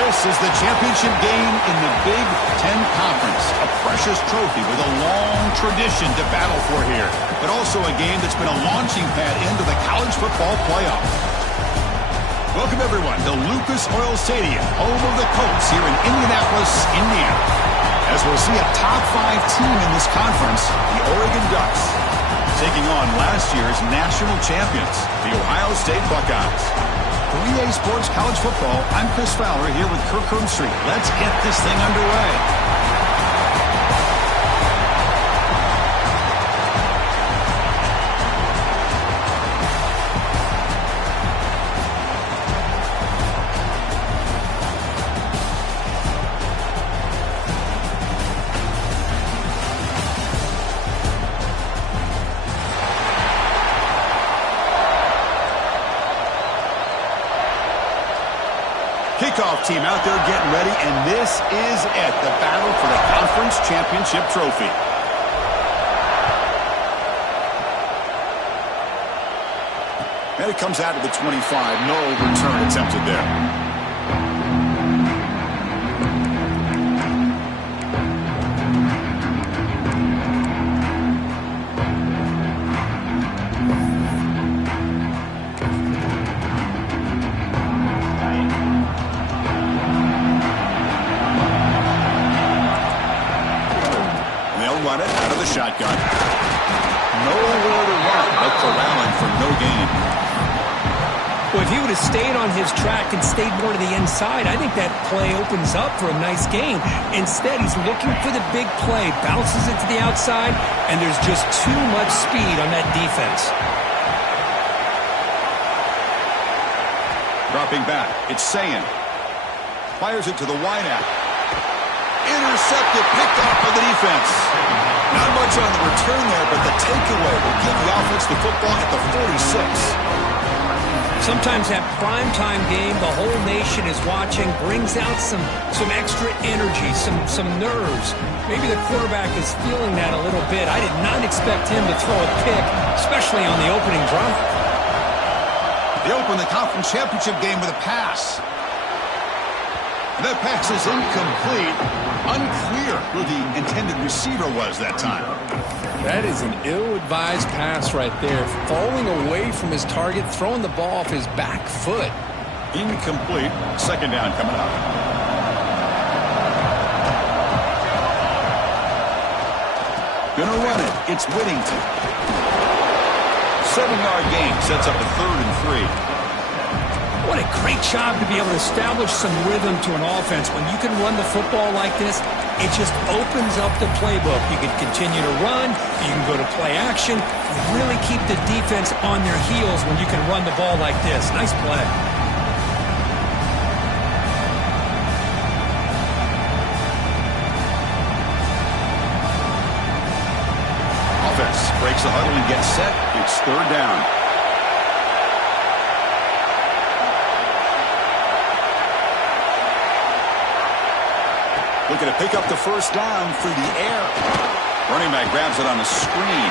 This is the championship game in the Big Ten Conference. A precious trophy with a long tradition to battle for here. But also a game that's been a launching pad into the college football playoff. Welcome, everyone, to Lucas Oil Stadium, home of the Colts here in Indianapolis, Indiana. As we'll see a top-5 team in this conference, the Oregon Ducks, taking on last year's national champions, the Ohio State Buckeyes. For EA Sports College Football, I'm Chris Fowler here with Kirk Herbstreit. Let's get this thing underway. Kickoff team out there getting ready, and this is it, the battle for the conference championship trophy. And it comes out to the 25. No return attempted there. Shotgun. Nowhere to run, but corralling for no gain. Well, if he would have stayed on his track and stayed more to the inside, I think that play opens up for a nice gain. Instead, he's looking for the big play, bounces it to the outside, and there's just too much speed on that defense. Dropping back, it's Sayin. Fires it to the wideout. Intercepted, picked off by the defense. Not much on the return there, but the takeaway will give the offense the football at the 46. Sometimes that primetime game, the whole nation is watching, brings out some extra energy, some nerves. Maybe the quarterback is feeling that a little bit. I did not expect him to throw a pick, especially on the opening drive. They open the conference championship game with a pass. That pass is incomplete. Unclear who the intended receiver was that time. That is an ill-advised pass right there. Falling away from his target, throwing the ball off his back foot. Incomplete. Second down coming up. Gonna run it. It's Whittington. 7-yard gain sets up a 3rd and 3. What a great job to be able to establish some rhythm to an offense. When you can run the football like this, it just opens up the playbook. You can continue to run. You can go to play action. You really keep the defense on their heels when you can run the ball like this. Nice play. Offense breaks the huddle and gets set. It's 3rd down. Looking to pick up the first down through the air. Running back grabs it on the screen.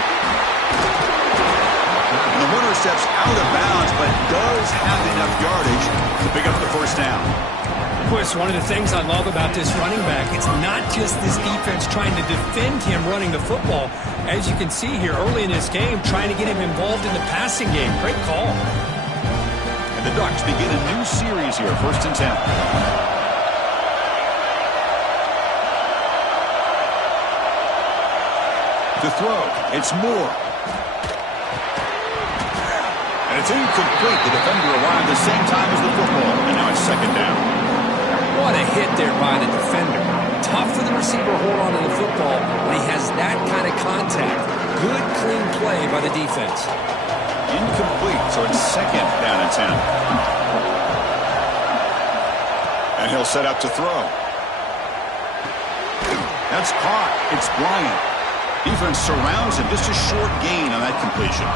And the runner steps out of bounds, but does have enough yardage to pick up the first down. Of course, one of the things I love about this running back, it's not just this defense trying to defend him running the football. As you can see here early in this game, trying to get him involved in the passing game. Great call. And the Ducks begin a new series here, 1st and 10. To throw, it's Moore. And it's incomplete. The defender arrived the same time as the football, and now it's 2nd down. What a hit there by the defender. Tough for the receiver to hold on to the football when he has that kind of contact. Good, clean play by the defense. Incomplete, so it's 2nd down and 10. And he'll set up to throw. That's caught. It's Bryant. Defense surrounds him. Just a short gain on that completion.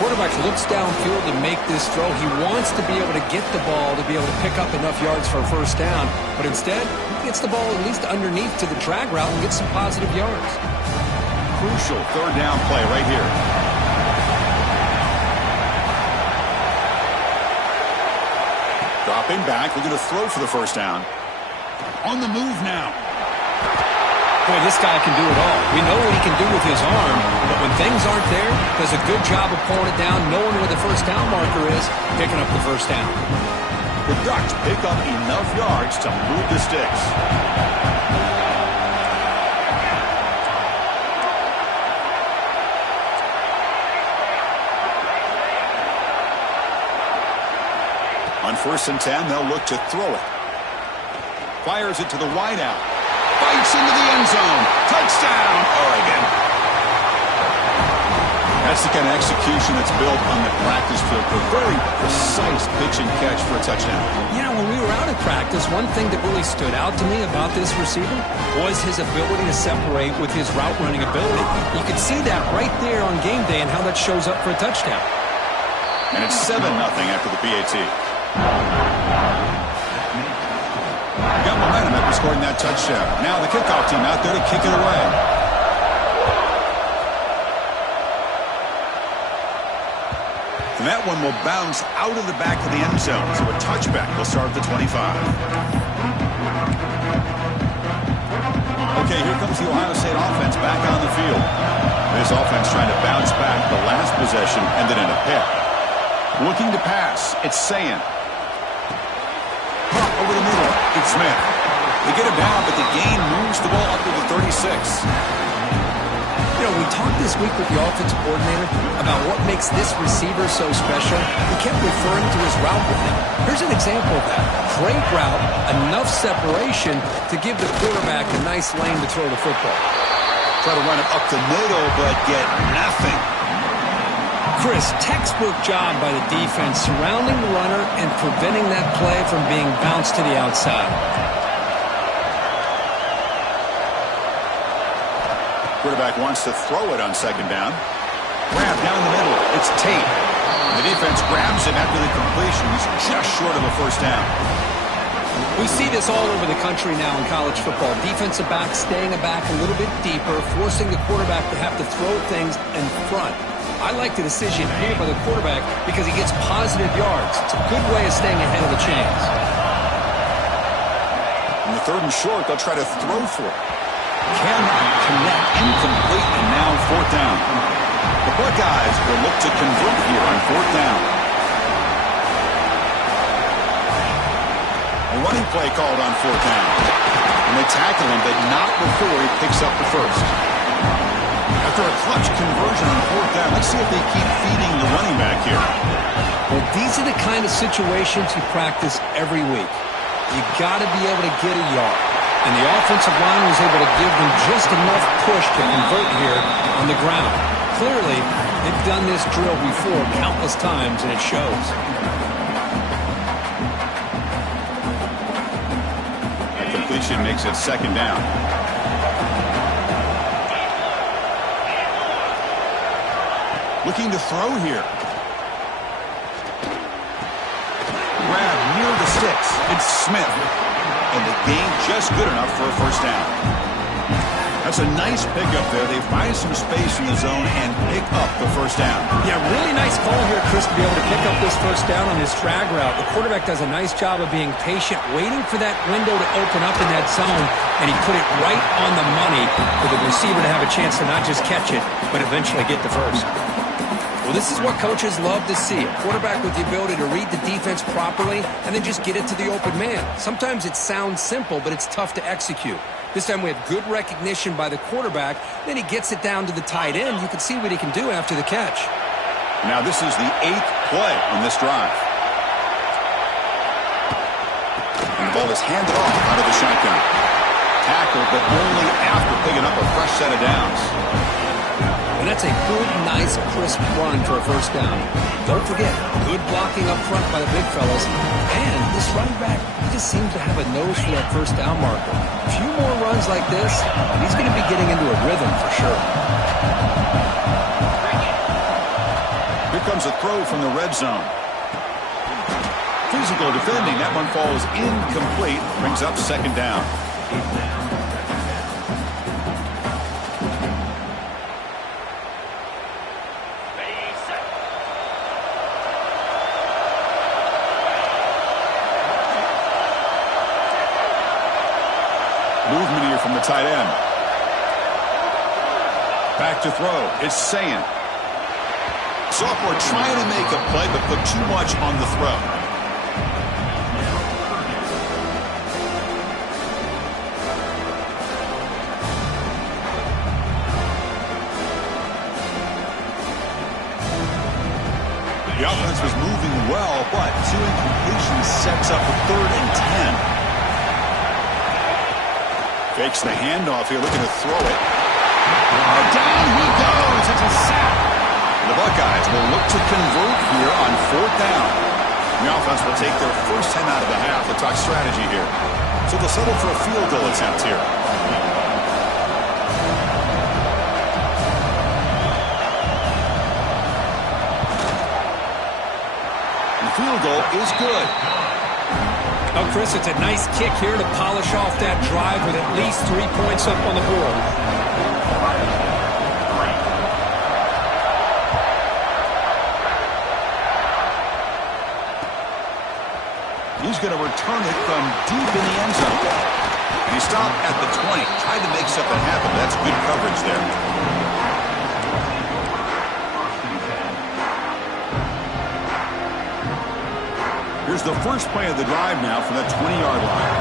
Quarterback looks downfield to make this throw. He wants to be able to get the ball to be able to pick up enough yards for a first down. But instead, he gets the ball at least underneath to the drag route and gets some positive yards. Crucial 3rd down play right here. Dropping back, looking to throw for the first down. On the move now. Boy, this guy can do it all. We know what he can do with his arm, but when things aren't there, does a good job of pulling it down, knowing where the first down marker is, picking up the first down. The Ducks pick up enough yards to move the sticks. On 1st and 10, they'll look to throw it. Fires it to the wideout. Bites into the end zone. Touchdown, Oregon. That's the kind of execution that's built on the practice field for very precise pitch and catch for a touchdown. Yeah, when we were out at practice, one thing that really stood out to me about this receiver was his ability to separate with his route running ability. You could see that right there on game day and how that shows up for a touchdown. And it's 7-0 after the PAT. Got momentum after scoring that touchdown. Now the kickoff team out there to kick it away. And that one will bounce out of the back of the end zone. So a touchback will start at the 25. Okay, here comes the Ohio State offense back on the field. This offense trying to bounce back. The last possession ended in a pick. Looking to pass. It's Sayan. Pop over the middle. It's Smith. They get him down, but the gain moves the ball up to the 36. You know, we talked this week with the offensive coordinator about what makes this receiver so special. He kept referring to his route with him. Here's an example of that. Great route, enough separation to give the quarterback a nice lane to throw the football. Try to run it up the middle, but get nothing. Chris, textbook job by the defense surrounding the runner and preventing that play from being bounced to the outside. Quarterback wants to throw it on 2nd down. Grab down the middle. It's Tate. The defense grabs him after the completion. He's just short of a first down. We see this all over the country now in college football. Defensive backs staying back a little bit deeper, forcing the quarterback to have to throw things in front. I like the decision here by the quarterback because he gets positive yards. It's a good way of staying ahead of the chains. On the 3rd and short, they'll try to throw for it. Cannot connect, incomplete, and now 4th down. The Buckeyes will look to convert here on 4th down. A running play called on 4th down. And they tackle him, but not before he picks up the first. After a clutch conversion on 4th down, let's see if they keep feeding the running back here. Well, these are the kind of situations you practice every week. You got to be able to get a yard. And the offensive line was able to give them just enough push to convert here on the ground. Clearly, they've done this drill before countless times, and it shows. That completion makes it 2nd down. Looking to throw here. Grab near the sticks. It's Smith. And the gain just good enough for a first down. That's a nice pickup there. They find some space in the zone and pick up the first down. Yeah, really nice call here, Chris, to be able to pick up this first down on this drag route. The quarterback does a nice job of being patient, waiting for that window to open up in that zone, and he put it right on the money for the receiver to have a chance to not just catch it, but eventually get the first. Well, this is what coaches love to see. A quarterback with the ability to read the defense properly and then just get it to the open man. Sometimes it sounds simple, but it's tough to execute. This time we have good recognition by the quarterback. Then he gets it down to the tight end. You can see what he can do after the catch. Now this is the 8th play on this drive. And the ball is handed off out of the shotgun. Tackled, but only after picking up a fresh set of downs. And that's a good, nice, crisp run for a first down. Don't forget, good blocking up front by the big fellas. And this running back, he just seems to have a nose for that first down marker. A few more runs like this, and he's going to be getting into a rhythm for sure. Here comes a throw from the red zone. Physical defending. That one falls incomplete. Brings up 2nd down. tight end. Back to throw. It's Sayin. Sophomore trying to make a play, but put too much on the throw. The offense was moving well, but 2 incompletions sets up a 3rd and 10. Fakes the handoff here, looking to throw it. Down he goes. It's a sack. The Buckeyes will look to convert here on 4th down. The offense will take their first 10 out of the half. We'll talk strategy here. So they'll settle for a field goal attempt here. Field goal is good. Oh, Chris, it's a nice kick here to polish off that drive with at least 3 points up on the board. He's going to return it from deep in the end zone. He stopped at the 20, tried to make something happen. That's good coverage there. Here's the first play of the drive now from that 20-yard line.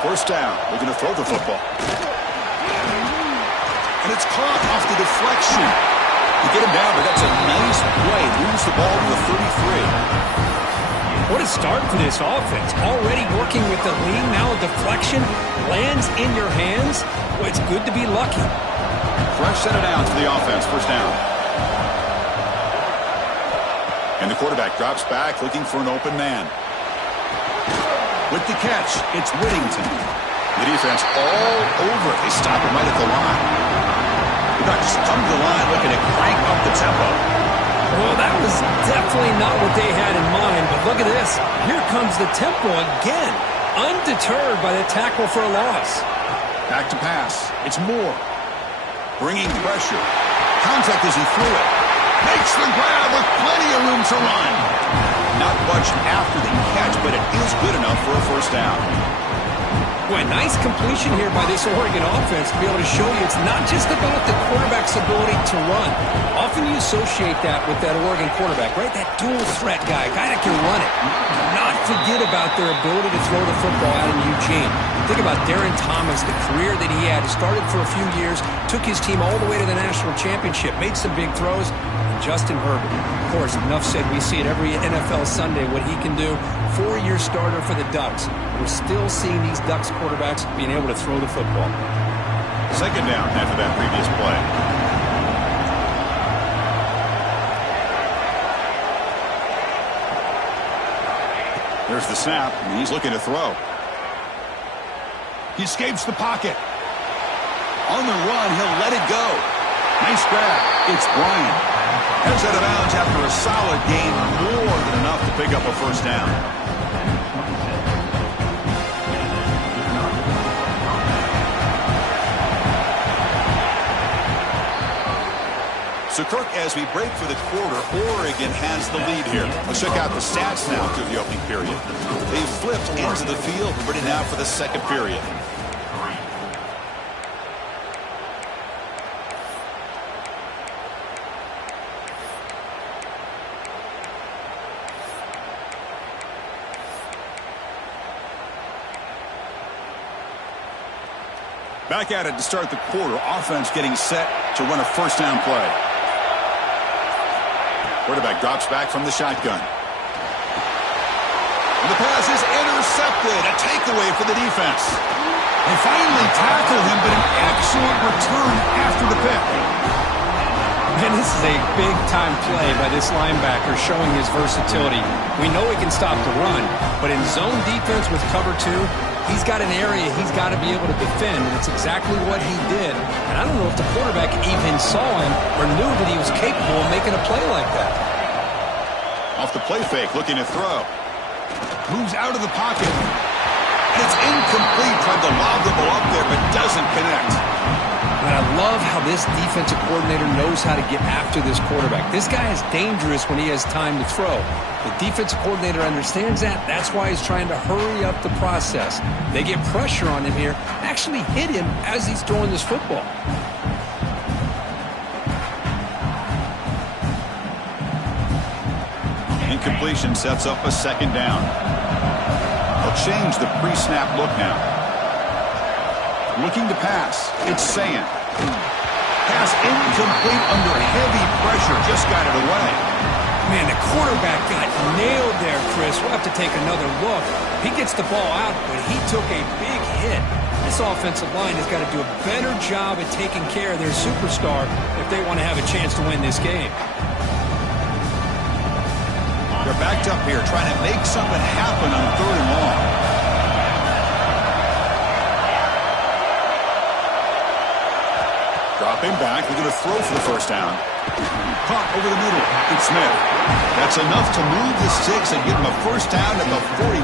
First down, looking to throw the football. And it's caught off the deflection. To get him down, but that's a nice play. Moves the ball to the 33. What a start for this offense. Already working with the lead, now a deflection. Lands in your hands. Well, it's good to be lucky. Fresh set of downs for the offense. First down. And the quarterback drops back, looking for an open man. With the catch, it's Whittington. The defense all over it. They stop him right at the line. They're not just come to the line looking to crank up the tempo. Well, that was definitely not what they had in mind, but look at this. Here comes the tempo again. Undeterred by the tackle for a loss. Back to pass. It's Moore. Bringing pressure. Contact as he threw it. Makes the grab with plenty of room to run. Not much after the catch, but it is good enough for a first down. Boy, nice completion here by this Oregon offense to be able to show you it's not just about the quarterback's ability to run. Often you associate that with that Oregon quarterback, right? That dual threat guy that can run it. Not forget about their ability to throw the football out in Eugene. Think about Darren Thomas, the career that he had. He started for a few years, took his team all the way to the national championship, made some big throws. Justin Herbert. Of course, enough said, we see it every NFL Sunday what he can do. 4-year starter for the Ducks. We're still seeing these Ducks quarterbacks being able to throw the football. Second down after that previous play. There's the snap, and he's looking to throw. He escapes the pocket. On the run, he'll let it go. Nice grab. It's Bryant. Heads out of bounds after a solid gain, more than enough to pick up a first down. So, Kirk, as we break for the quarter, Oregon has the lead here. Let's check out the stats now through the opening period. They've flipped into the field, ready now for the second period. Back at it to start the quarter. Offense getting set to run a first down play. Quarterback drops back from the shotgun. And the pass is intercepted. A takeaway for the defense. They finally tackle him, but an excellent return after the pick. And this is a big-time play by this linebacker showing his versatility. We know he can stop the run, but in zone defense with cover 2, he's got an area he's got to be able to defend, and it's exactly what he did. And I don't know if the quarterback even saw him or knew that he was capable of making a play like that. Off the play fake, looking to throw. Moves out of the pocket. And it's incomplete. Tried to lob the ball up there, but doesn't connect. And I love how this defensive coordinator knows how to get after this quarterback. This guy is dangerous when he has time to throw. The defensive coordinator understands that. That's why he's trying to hurry up the process. They get pressure on him here, actually hit him as he's throwing this football. Incompletion sets up a second down. They'll change the pre-snap look now. Looking to pass. It's Saying. Pass incomplete under heavy pressure. Just got it away. Man, the quarterback got nailed there, Chris. We'll have to take another look. He gets the ball out, but he took a big hit. This offensive line has got to do a better job at taking care of their superstar if they want to have a chance to win this game. They're backed up here trying to make something happen on 3rd and long. Dropping back, they're going to throw for the first down. Caught over the middle. It's Smith. That's enough to move the sticks and give him a first down at the 41.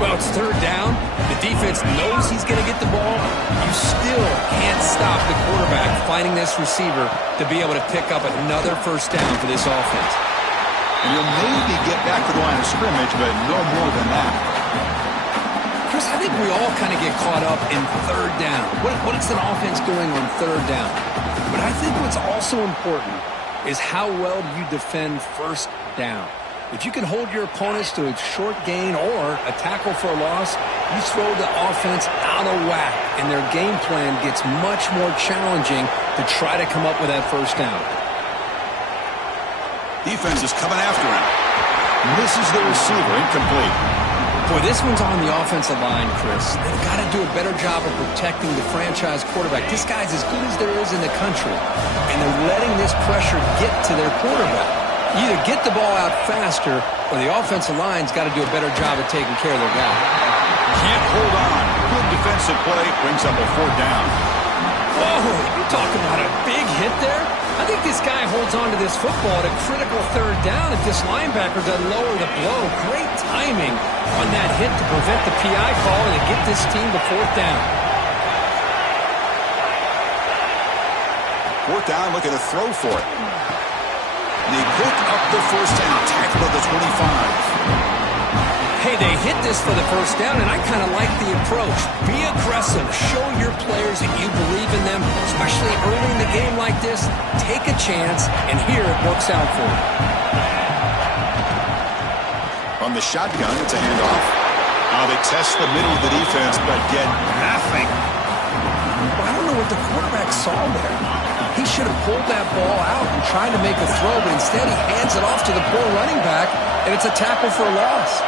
Well, it's 3rd down. The defense knows he's going to get the ball. You still can't stop the quarterback finding this receiver to be able to pick up another first down for this offense. And he'll maybe get back to the line of scrimmage, but no more than that. Chris, I think we all kind of get caught up in 3rd down. What is an offense doing on 3rd down? But I think what's also important is how well you defend 1st down. If you can hold your opponents to a short gain or a tackle for a loss, you throw the offense out of whack, and their game plan gets much more challenging to try to come up with that first down. Defense is coming after him. Misses the receiver. Incomplete. Boy, this one's on the offensive line, Chris. They've got to do a better job of protecting the franchise quarterback. This guy's as good as there is in the country, and they're letting this pressure get to their quarterback. You either get the ball out faster, or the offensive line's got to do a better job of taking care of their guy. Can't hold on. Good defensive play. Brings up a 4th down. Oh, you talk about a big hit there? I think this guy holds on to this football at a critical 3rd down if this linebacker doesn't lower the blow. Great timing on that hit to prevent the PI call and to get this team to 4th down. 4th down, looking to throw for it. They pick up the first down, tackle at the 25. Hey, they hit this for the first down, and I kind of like the approach. Be aggressive. Show your players that you believe in them, especially early in the game like this. Take a chance, and here it works out for them. On the shotgun, it's a handoff. Now they test the middle of the defense, but get nothing. I don't know what the quarterback saw there. He should have pulled that ball out and tried to make a throw, but instead he hands it off to the poor running back, and it's a tackle for a loss.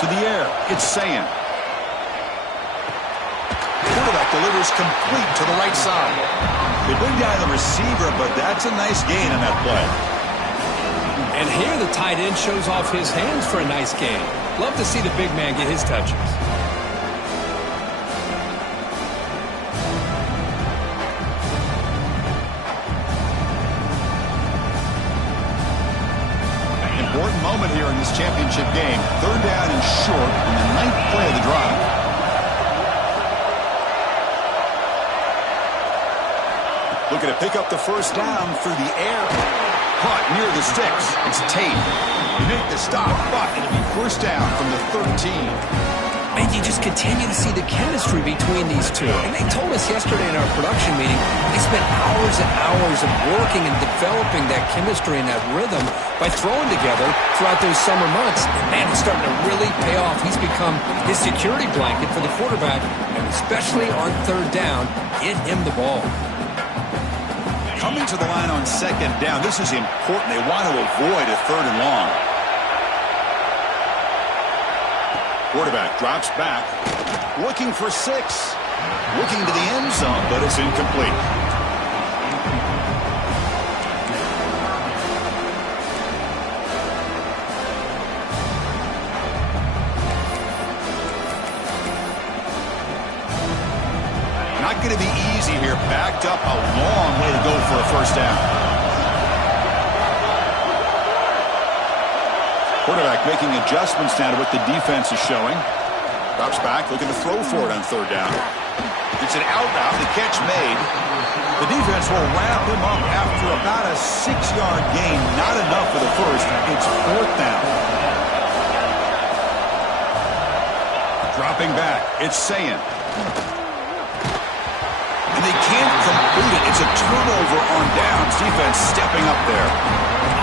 To the air, it's Saying. Quarterback delivers complete to the right side. They bring down the receiver, but that's a nice gain on that play. And here the tight end shows off his hands for a nice gain. Love to see the big man get his touches. Important moment here in this championship game. 3rd down and short in the 9th play of the drive. Looking to pick up the first down through the air. Caught near the sticks. It's Tate. He made the stop, but it'll be first down from the 13. And you just continue to see the chemistry between these two. And they told us yesterday in our production meeting, they spent hours and hours of working and developing that chemistry and that rhythm by throwing together throughout those summer months. And man, it's starting to really pay off. He's become his security blanket for the quarterback, and especially on 3rd down, get him the ball. Coming to the line on 2nd down, this is important. They want to avoid a 3rd and long. Quarterback drops back, looking for 6. Looking to the end zone, but it's incomplete. Not going to be easy here. Backed up a long way to go for a first down. Quarterback making adjustments now to what the defense is showing. Drops back, looking to throw for it on third down. It's an out route, the catch made. The defense will wrap him up after about a 6-yard gain. Not enough for the first. It's fourth down. Dropping back, it's Sayin. And they can't complete it. It's a turnover on downs. Defense stepping up there.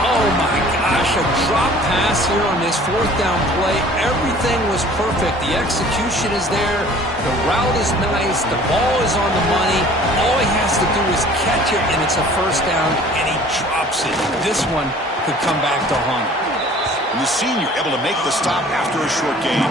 Oh, my gosh, a drop pass here on this fourth down play. Everything was perfect. The execution is there. The route is nice. The ball is on the money. All he has to do is catch it, and it's a first down, and he drops it. This one could come back to haunt him. And the senior able to make the stop after a short gain.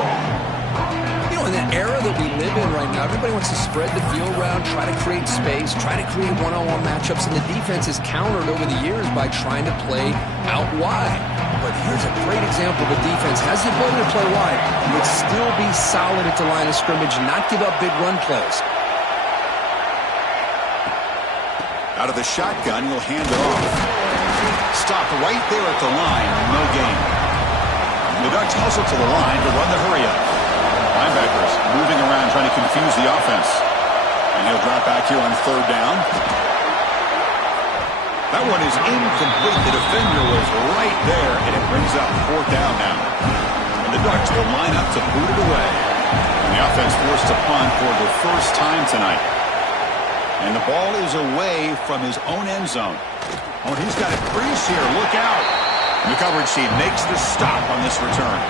You know, in the era that we live in right now, everybody wants to spread the field around, try to create space, try to create one-on-one matchups, and the defense is countered over the years by trying to play out wide. But here's a great example. The defense has the ability to play wide, but still be solid at the line of scrimmage, not give up big run plays. Out of the shotgun, he'll hand it off. Stopped right there at the line, no gain. The Ducks hustle to the line to run the hurry-up. Linebackers moving around trying to confuse the offense. And he'll drop back here on third down. That one is incomplete. The defender was right there, and it brings up fourth down now. And the Ducks will line up to boot it away. And the offense forced to punt for the first time tonight. And the ball is away from his own end zone. Oh, he's got a crease here. Look out. And the coverage team makes the stop on this return.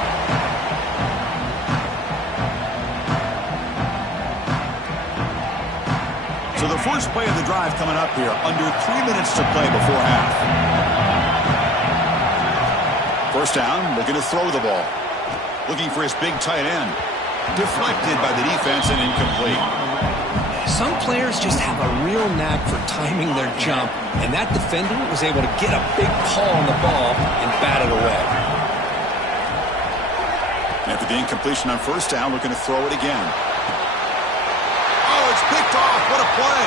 So the first play of the drive coming up here, under 3 minutes to play before half. First down, looking to throw the ball. Looking for his big tight end. Deflected by the defense and incomplete. Some players just have a real knack for timing their jump, and that defender was able to get a big paw on the ball and bat it away. After the incompletion on first down, looking to throw it again. It's picked off. What a play.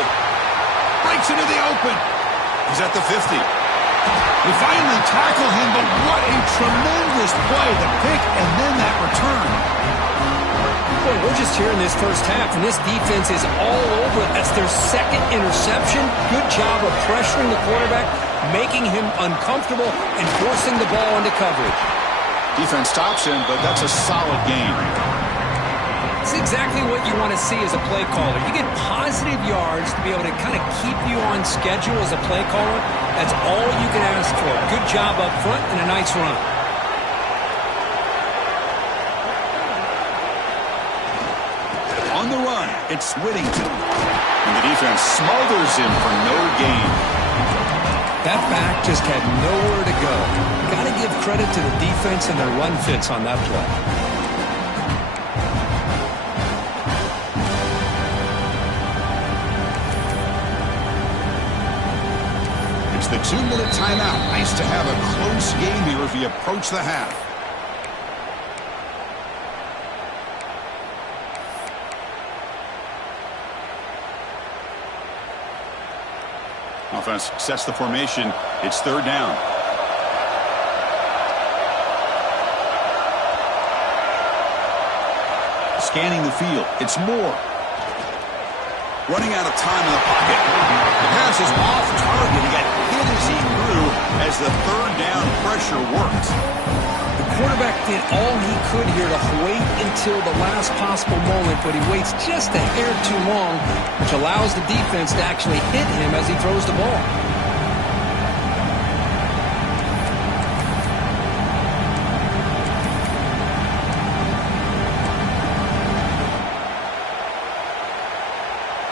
Breaks into the open. He's at the 50. We finally tackle him, but what a tremendous play. The pick and then that return. Boy, we're just here in this first half, and this defense is all over it. That's their second interception. Good job of pressuring the quarterback, making him uncomfortable, and forcing the ball into coverage. Defense stops him, but that's a solid game. It's exactly what you want to see as a play caller. You get positive yards to be able to kind of keep you on schedule as a play caller. That's all you can ask for. Good job up front and a nice run. On the run, it's Whittington. And the defense smothers him for no gain. That back just had nowhere to go. Got to give credit to the defense and their run fits on that play. The 2-minute timeout. Nice to have a close game here as we approach the half. Offense sets the formation. It's third down. Scanning the field. It's Moore. Running out of time in the pocket. The pass is off target. He got hit as he grew as the third down pressure worked. The quarterback did all he could here to wait until the last possible moment, but he waits just a hair too long, which allows the defense to actually hit him as he throws the ball.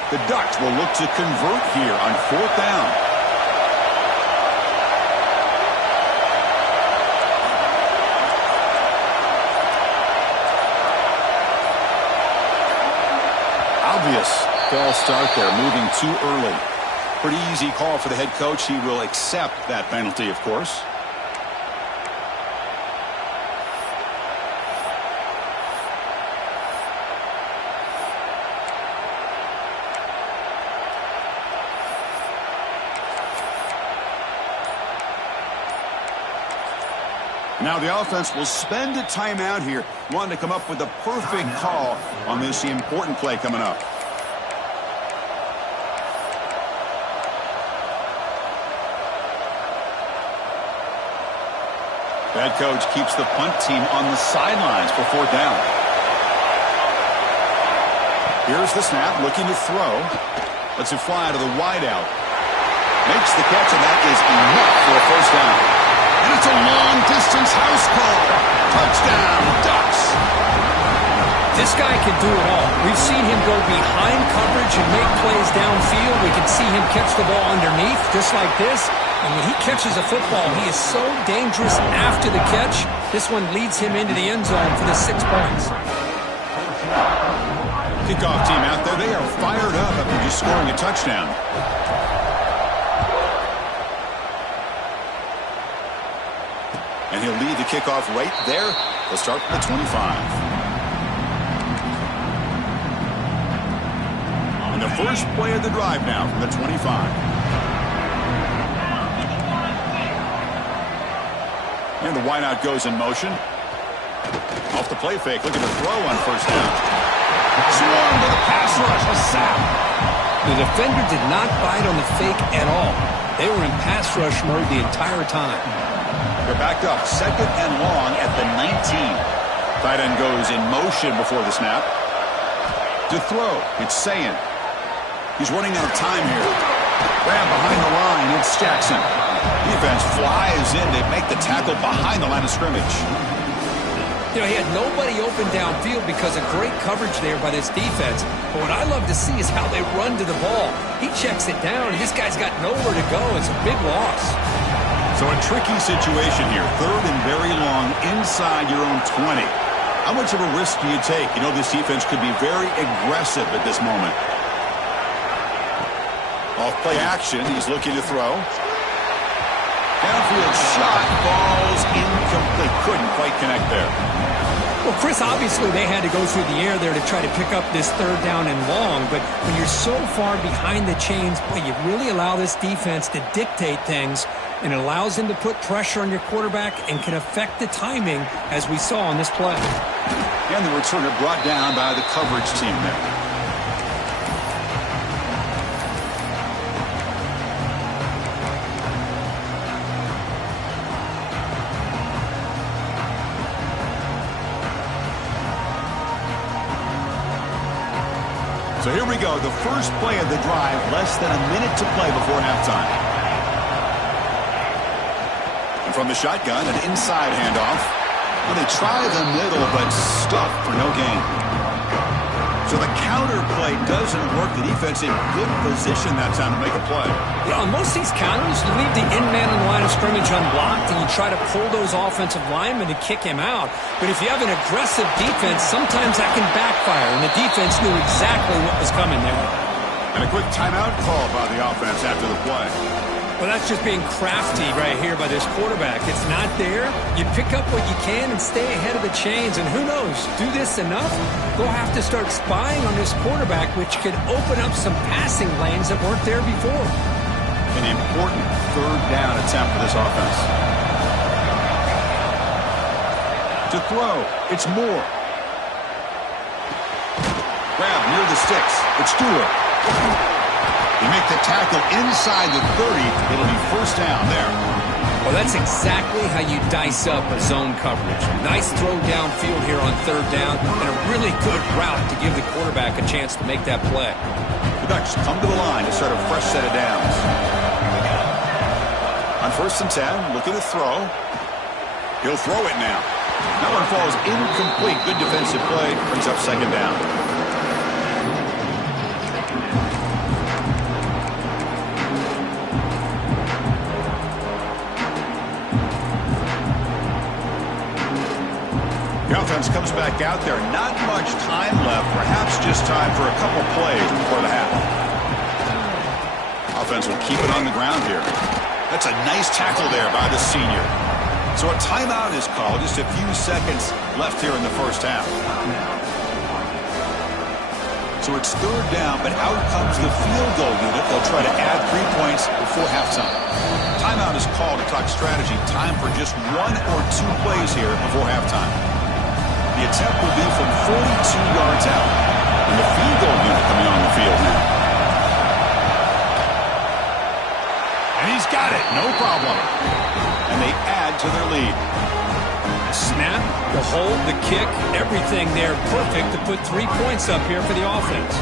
The Ducks will look to convert here on fourth down. Obvious false start there, moving too early. Pretty easy call for the head coach. He will accept that penalty, of course. Now the offense will spend a timeout here, wanting to come up with the perfect call on this important play coming up. Head coach keeps the punt team on the sidelines for 4th down. Here's the snap, looking to throw. Lets it fly to the wideout. Makes the catch, and that is enough for a 1st down. And it's a long-distance house call. Touchdown, Ducks. This guy can do it all. We've seen him go behind coverage and make plays downfield. We can see him catch the ball underneath, just like this. And when he catches a football, he is so dangerous after the catch. This one leads him into the end zone for the 6 points. Kickoff team out there, they are fired up after just scoring a touchdown. And he'll lead the kickoff right there. They'll start from the 25. And the first play of the drive now from the 25. And the wideout goes in motion. Off the play fake, looking to throw on 1st down. Swarm to the pass rush, a sack. The defender did not bite on the fake at all. They were in pass rush mode the entire time. They're backed up, 2nd and long at the 19. Tight end goes in motion before the snap. To throw, it's Sayin. He's running out of time here. Grab behind the line, it's Jackson. Defense flies in to make the tackle behind the line of scrimmage. You know, he had nobody open downfield because of great coverage there by this defense. But what I love to see is how they run to the ball. He checks it down, and this guy's got nowhere to go. It's a big loss. So a tricky situation here. 3rd and very long inside your own 20. How much of a risk do you take? You know this defense could be very aggressive at this moment. Off play action, he's looking to throw. Downfield shot, falls incomplete. Couldn't quite connect there. Well, Chris, obviously they had to go through the air there to try to pick up this 3rd down and long, but when you're so far behind the chains, boy, you really allow this defense to dictate things, and it allows them to put pressure on your quarterback and can affect the timing, as we saw on this play. And the returner brought down by the coverage team there. So here we go, the first play of the drive, less than a minute to play before halftime. And from the shotgun, an inside handoff. Well, they try the middle, but stuffed for no gain. So the counter play doesn't work. The defense in good position that time to make a play. Yeah, on most of these counters, you leave the in-man on the line of scrimmage unblocked, and you try to pull those offensive linemen to kick him out. But if you have an aggressive defense, sometimes that can backfire, and the defense knew exactly what was coming there. And a quick timeout call by the offense after the play. Well, that's just being crafty right here by this quarterback. It's not there. You pick up what you can and stay ahead of the chains. And who knows, do this enough, they'll have to start spying on this quarterback, which could open up some passing lanes that weren't there before. An important 3rd down attempt for this offense. To throw, it's Moore. Grab near the sticks. It's Stewart. They make the tackle inside the 30. It'll be 1st down there. Well, that's exactly how you dice up a zone coverage. Nice throw downfield here on 3rd down, and a really good route to give the quarterback a chance to make that play. The Ducks come to the line to start a fresh set of downs. On 1st and 10, looking to throw. He'll throw it now. That one falls incomplete. Good defensive play. Brings up 2nd down. The offense comes back out there. Not much time left. Perhaps just time for a couple plays before the half. Offense will keep it on the ground here. That's a nice tackle there by the senior. So a timeout is called. Just a few seconds left here in the 1st half. So it's third down, but out comes the field goal unit. They'll try to add 3 points before halftime. Timeout is called to talk strategy. Time for just 1 or 2 plays here before halftime. The attempt will be from 42 yards out. And the field goal unit coming on the field now. And he's got it. No problem. And they add to their lead. Snap, the hold, the kick, everything there perfect to put 3 points up here for the offense.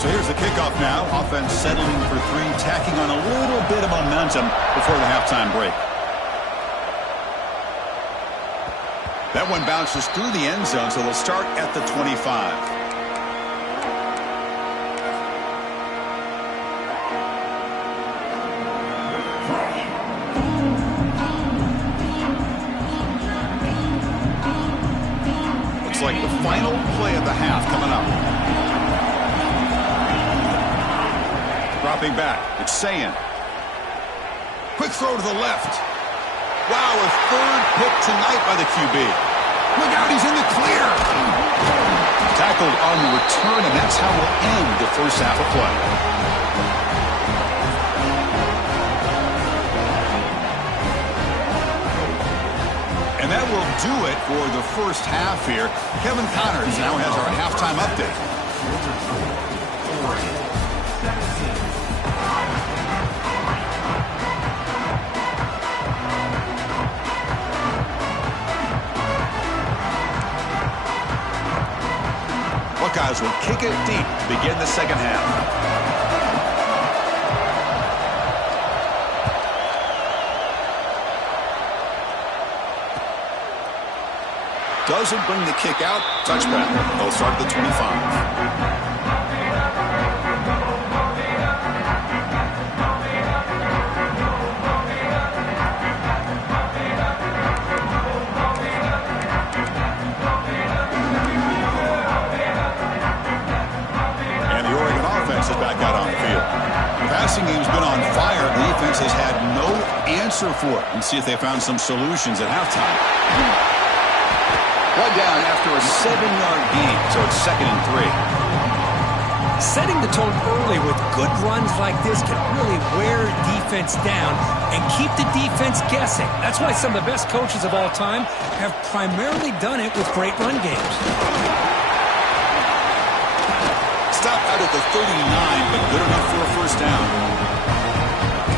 So here's the kickoff now. Offense settling for 3, tacking on a little bit of momentum before the halftime break. That one bounces through the end zone, so they'll start at the 25. Like the final play of the half coming up. Dropping back. It's Sayin. Quick throw to the left. Wow, a third pick tonight by the QB. Look out, he's in the clear. Tackled on the return, and that's how we'll end the first half of play. And that will do it for the first half here. Kevin Connors now has our halftime update. Buckeyes will kick it deep to begin the second half. Doesn't bring the kick out. Touchback. They'll start at the 25. And the Oregon offense is back out on the field. The passing game's been on fire. The defense has had no answer for it. Let's see if they found some solutions at halftime. One down after a 7-yard gain, so it's 2nd and 3. Setting the tone early with good runs like this can really wear defense down and keep the defense guessing. That's why some of the best coaches of all time have primarily done it with great run games. Stop out at the 39, but good enough for a first down.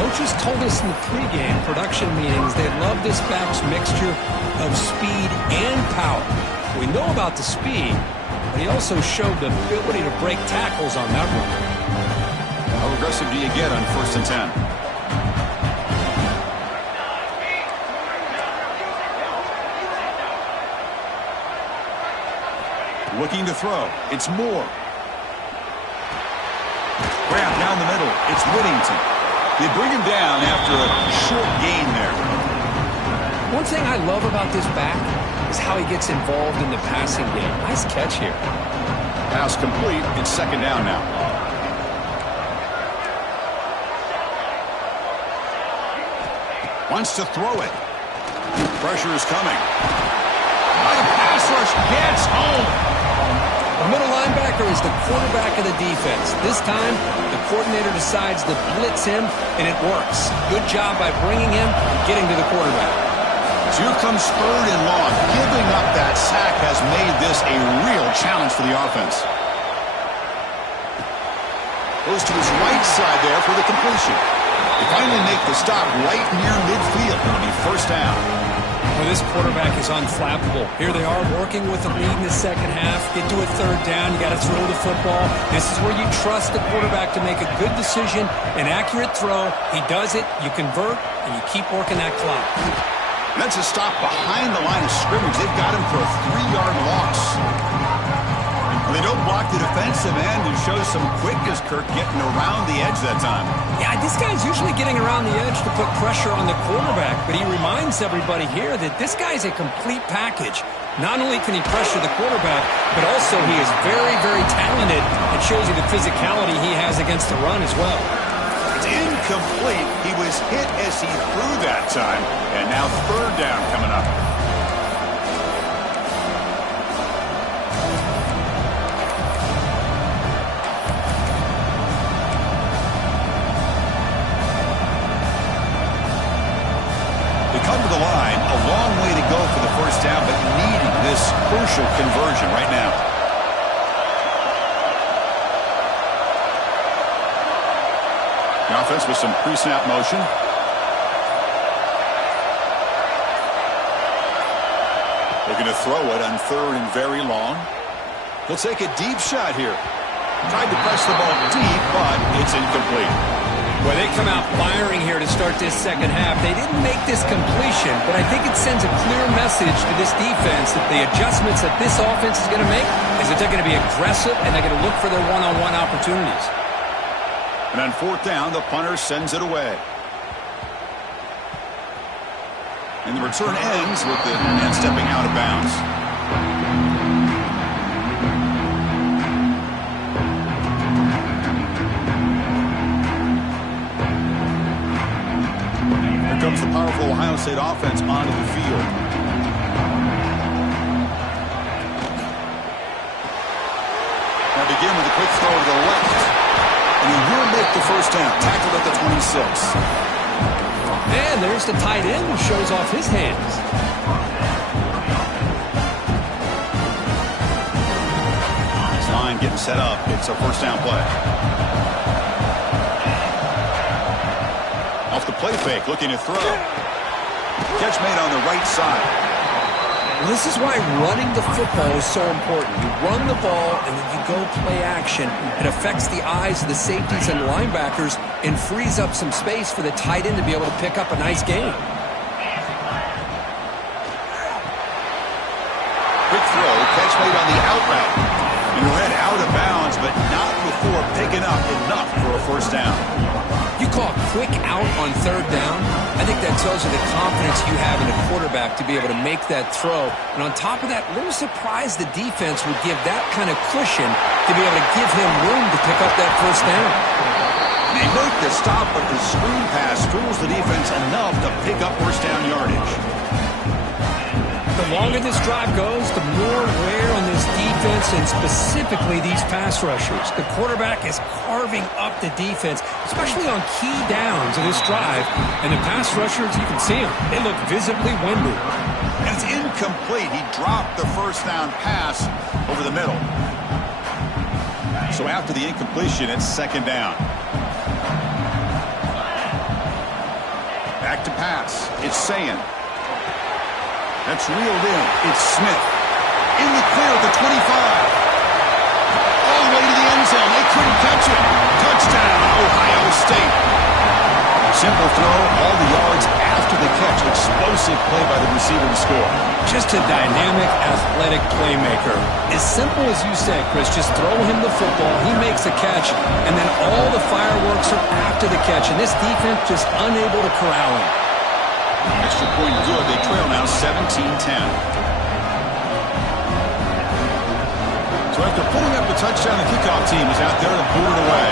Coaches told us in the pregame production meetings they love this back's mixture of speed and power. We know about the speed, but he also showed the ability to break tackles on that run. How aggressive do you get on 1st and 10? Looking to throw. It's Moore. Grab down the middle. It's Whittington. They bring him down after a short gain there. One thing I love about this back is how he gets involved in the passing game. Nice catch here. Pass complete. It's 2nd down now. Wants to throw it. Pressure is coming. Oh, the pass rush gets home. The middle linebacker is the quarterback of the defense. This time, the coordinator decides to blitz him, and it works. Good job by bringing him and getting to the quarterback. So here comes 3rd and long. Giving up that sack has made this a real challenge for the offense. Goes to his right side there for the completion. They finally make the stop right near midfield. It'll be first down. Well, this quarterback is unflappable. Here they are working with the lead in the second half. Get to a 3rd down. You got to throw the football. This is where you trust the quarterback to make a good decision, an accurate throw. He does it. You convert, and you keep working that clock. That's a stop behind the line of scrimmage. They've got him for a 3-yard loss. They don't block the defensive end and show some quickness, Kirk, getting around the edge that time. Yeah, this guy's usually getting around the edge to put pressure on the quarterback, but he reminds everybody here that this guy's a complete package. Not only can he pressure the quarterback, but also he is very, very talented. It shows you the physicality he has against the run as well. It's incomplete. He was hit as he threw that time. And now third down coming up. Come to the line, a long way to go for the first down, but needing this crucial conversion right now. The offense with some pre-snap motion. Looking to throw it on third and very long. He'll take a deep shot here. Tried to press the ball deep, but it's incomplete. Well, they come out firing here to start this second half. They didn't make this completion, but I think it sends a clear message to this defense that the adjustments that this offense is going to make is that they're going to be aggressive and they're going to look for their one-on-one opportunities. And on fourth down, the punter sends it away. And the return ends with the man stepping out of bounds. Comes the powerful Ohio State offense onto the field. Now begin with a quick throw to the left. And he will make the first down. Tackled at the 26. And there's the tight end who shows off his hands. His line getting set up. It's a first down play. Off the play fake, looking to throw. Catch made on the right side. Well, this is why running the football is so important. You run the ball and then you go play action. It affects the eyes of the safeties and linebackers and frees up some space for the tight end to be able to pick up a nice gain. Quick throw, catch made on the out route. And read out of bounds, but not before picking up enough for a first down. You call quick out on third down, I think that tells you the confidence you have in a quarterback to be able to make that throw. And on top of that, a little surprised the defense would give that kind of cushion to be able to give him room to pick up that first down. They make the stop, but the screen pass fools the defense enough to pick up first down yardage. The longer this drive goes, the more wear on this defense and specifically these pass rushers. The quarterback is carving up the defense, especially on key downs of this drive. And the pass rushers, you can see them. They look visibly winded. And it's incomplete. He dropped the first down pass over the middle. So after the incompletion, it's second down. Back to pass. It's Sayin. That's reeled in. It's Smith. In the clear at the 25. All the way to the end zone. They couldn't catch him. Touchdown, Ohio State. Simple throw, all the yards after the catch. Explosive play by the receiver to score. Just a dynamic, athletic playmaker. As simple as you said, Chris, just throw him the football. He makes a catch, and then all the fireworks are after the catch. And this defense just unable to corral him. Extra point good. They trail now 17-10. So after pulling up the touchdown, the kickoff team is out there to boot it away.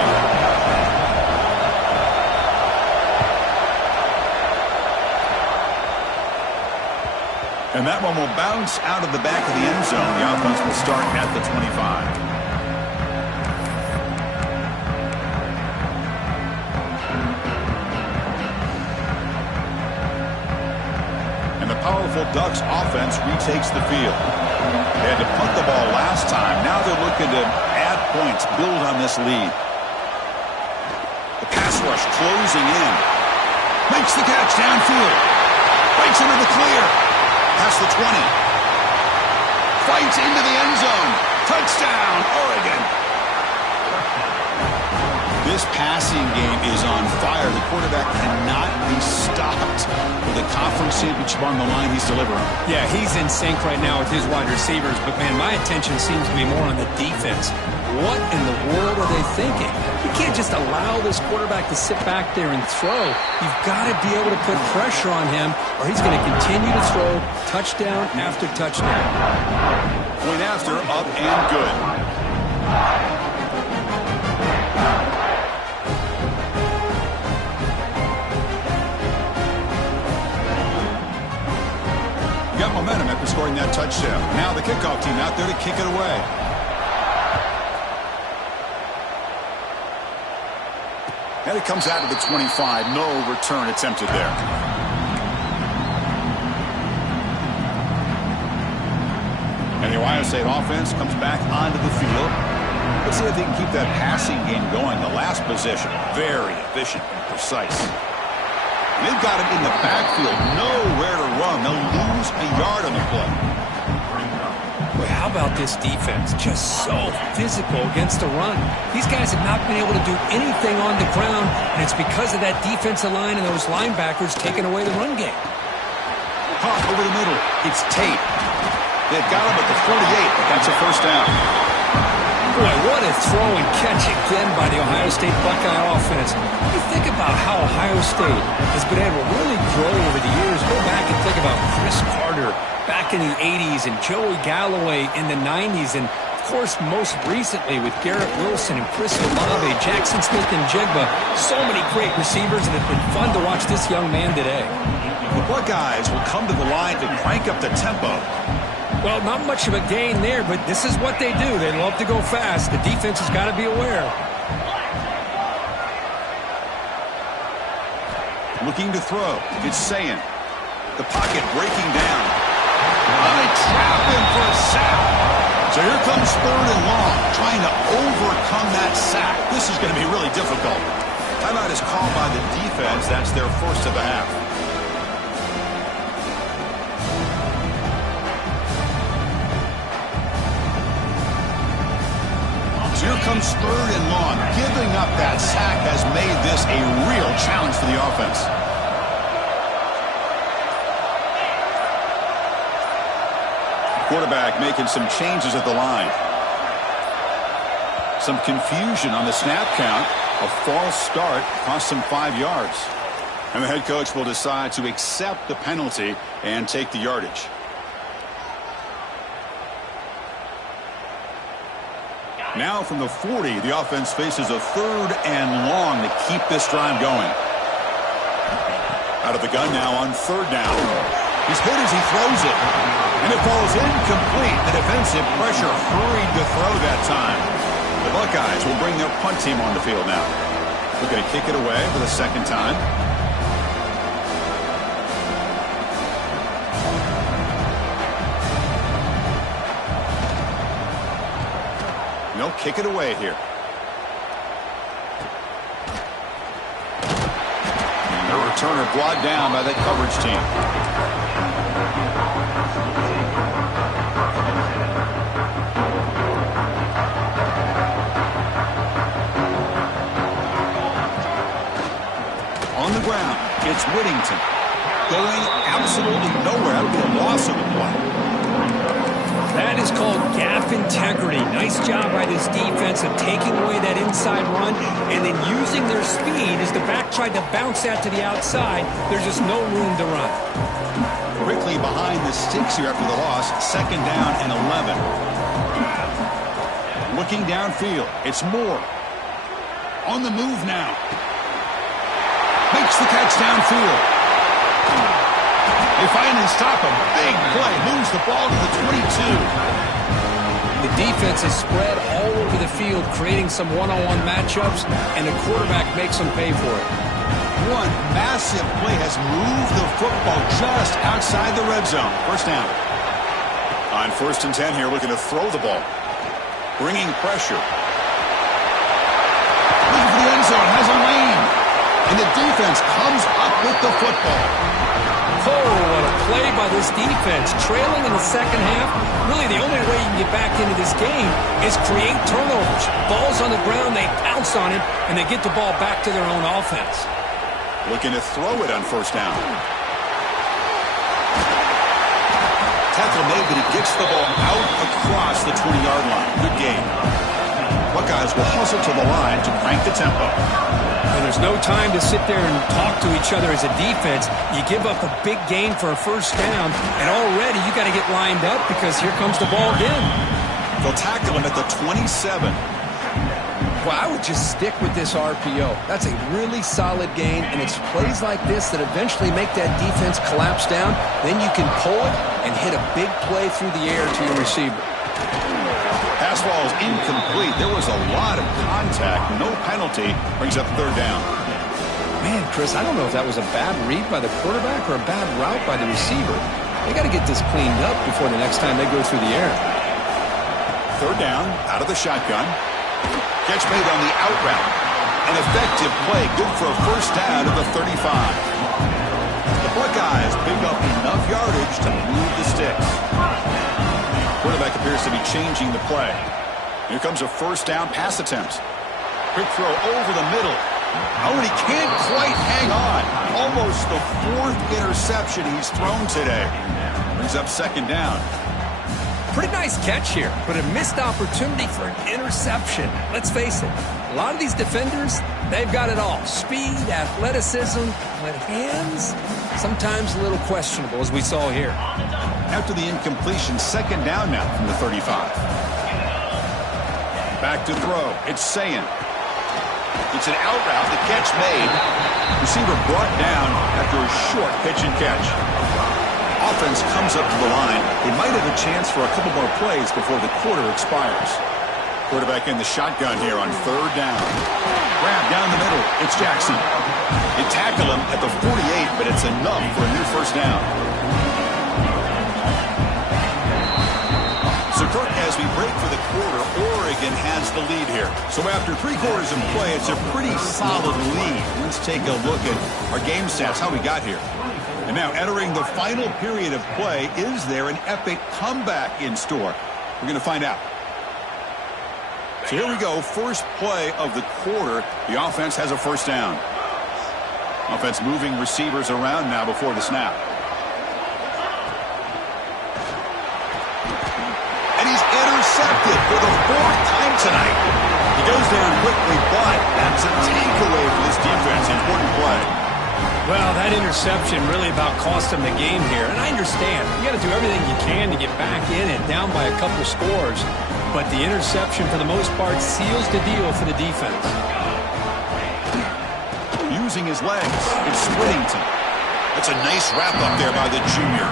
And that one will bounce out of the back of the end zone. The offense will start at the 25. Powerful Ducks offense retakes the field. They had to punt the ball last time. Now they're looking to add points, build on this lead. The pass rush closing in. Makes the catch downfield. Breaks into the clear. Past the 20. Fights into the end zone. Touchdown, Oregon. This passing game is on fire. The quarterback cannot be stopped. With the conference championship on the line, he's delivering. Yeah, he's in sync right now with his wide receivers. But, man, my attention seems to be more on the defense. What in the world are they thinking? You can't just allow this quarterback to sit back there and throw. You've got to be able to put pressure on him, or he's going to continue to throw touchdown after touchdown. Point after, up and good. scoring that touchdown. Now the kickoff team out there to kick it away. And it comes out of the 25. No return attempted there. And the Ohio State offense comes back onto the field. Let's see if they can keep that passing game going. The last possession, very efficient and precise. They've got him in the backfield, nowhere to run. They'll lose a yard on the play. Boy, how about this defense? Just so physical against the run. These guys have not been able to do anything on the ground, and it's because of that defensive line and those linebackers taking away the run game. Hawk over the middle. It's Tate. They've got him at the 48, but that's a first down. Boy, what a throw and catch again by the Ohio State Buckeye offense. You think about how Ohio State has been able to really grow over the years. Go back and think about Chris Carter back in the 80s and Joey Galloway in the 90s. And, of course, most recently with Garrett Wilson and Chris Olave, Jackson Smith and Jigba. So many great receivers, and it's been fun to watch this young man today. The Buckeyes will come to the line to crank up the tempo. Well, not much of a gain there, but this is what they do. They love to go fast. The defense has got to be aware. Looking to throw. It's Sayin. The pocket breaking down. They trap him for a sack. So here comes third and long, trying to overcome that sack. This is going to be really difficult. Timeout is called by the defense. That's their first of the half. Here comes third and long. Giving up that sack has made this a real challenge for the offense. Quarterback making some changes at the line. Some confusion on the snap count. A false start cost him 5 yards. And the head coach will decide to accept the penalty and take the yardage. Now from the 40, the offense faces a third and long to keep this drive going. Out of the gun now on third down. He's hit as he throws it. And it falls incomplete. The defensive pressure hurried to throw that time. The Buckeyes will bring their punt team on the field now. Looking to kick it away for the second time. They'll kick it away here. And the returner brought down by that coverage team. On the ground, it's Whittington. Going absolutely nowhere. That would be a loss of the play. That is called gap integrity. Nice job by this defense of taking away that inside run and then using their speed as the back tried to bounce that to the outside. There's just no room to run. Quickly behind the sticks here after the loss. Second down and 11. Looking downfield. It's Moore. On the move now. Makes the catch downfield. They finally stop him. Big play. Moves the ball to the 22. The defense is spread all over the field, creating some one-on-one matchups, and the quarterback makes them pay for it. One massive play has moved the football just outside the red zone. First down. On 1st and 10 here, looking to throw the ball. Bringing pressure. Looking for the end zone. Has a lane. And the defense comes up with the football. Oh, what a play by this defense. Trailing in the second half, really the only way you can get back into this game is create turnovers. Ball's on the ground, they pounce on it, and they get the ball back to their own offense. Looking to throw it on first down. Tackle made, but he gets the ball out across the 20-yard line. Good game. Buckeyes will hustle to the line to crank the tempo. And there's no time to sit there and talk to each other as a defense. You give up a big gain for a first down, and already you got to get lined up because here comes the ball again. They'll tackle him at the 27. Well, I would just stick with this RPO. That's a really solid gain, and it's plays like this that eventually make that defense collapse down. Then you can pull it and hit a big play through the air to your receiver. Pass ball is incomplete. There was a lot of contact. No penalty. Brings up third down. Man, Chris, I don't know if that was a bad read by the quarterback or a bad route by the receiver. They got to get this cleaned up before the next time they go through the air. Third down, out of the shotgun. Catch made on the out route. An effective play, good for a first down at the 35. The Buckeyes pick up enough yardage to move the sticks. Quarterback appears to be changing the play. Here comes a first down pass attempt. Quick throw over the middle. Oh, and he can't quite hang on. Almost the fourth interception he's thrown today. Brings up second down. Pretty nice catch here, but a missed opportunity for an interception. Let's face it, a lot of these defenders, they've got it all. Speed, athleticism, but hands, sometimes a little questionable, as we saw here. After the incompletion, second down now from the 35. Back to throw. It's Sayin. It's an out route. The catch made. Receiver brought down after a short pitch and catch. Offense comes up to the line. They might have a chance for a couple more plays before the quarter expires. Quarterback in the shotgun here on third down. Grab down the middle. It's Jackson. They tackle him at the 48, but it's enough for a new first down. So, Kirk, as we break for the quarter, Oregon has the lead here. So after 3 quarters of play, it's a pretty solid lead. Let's take a look at our game stats, how we got here. And now entering the final period of play, is there an epic comeback in store? We're going to find out. So here we go, first play of the quarter. The offense has a first down. Offense moving receivers around now before the snap. Intercepted for the 4th time tonight. He goes down quickly, but that's a takeaway for this defense. Important play. Well, that interception really about cost them the game here. And I understand. You got to do everything you can to get back in and down by a couple scores. But the interception, for the most part, seals the deal for the defense. Using his legs, it's Whittington. That's a nice wrap up there by the junior.